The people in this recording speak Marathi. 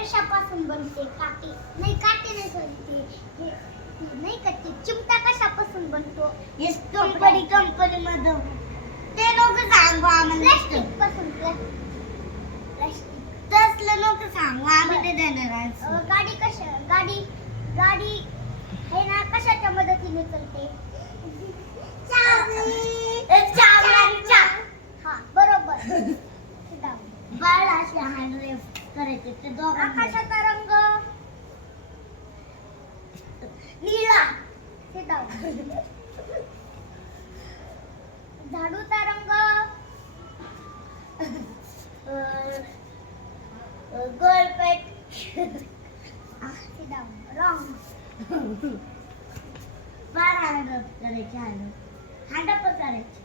कशापासून बनते? काटे नाही, काटे नाही बनते. हे नाही का ते चिमटा कशापासून बनतो? कंपनी मध्ये ते लोक सांगू आम्हाला. प्लास्टिक पासून. प्लास्टिक. तसलं लोक सांगू आम्ही ते देणार आहे. गाडी गाडी हे ना कशाच्या मदतीने चालते? हा बरोबर. बाळ असे हँडल करायचे ते दोघं. आकाशाचा रंग नीला. झाडूचा रंग गोलपेट. रंग बाळ हँडल करायचे. हँडल पण करायचे.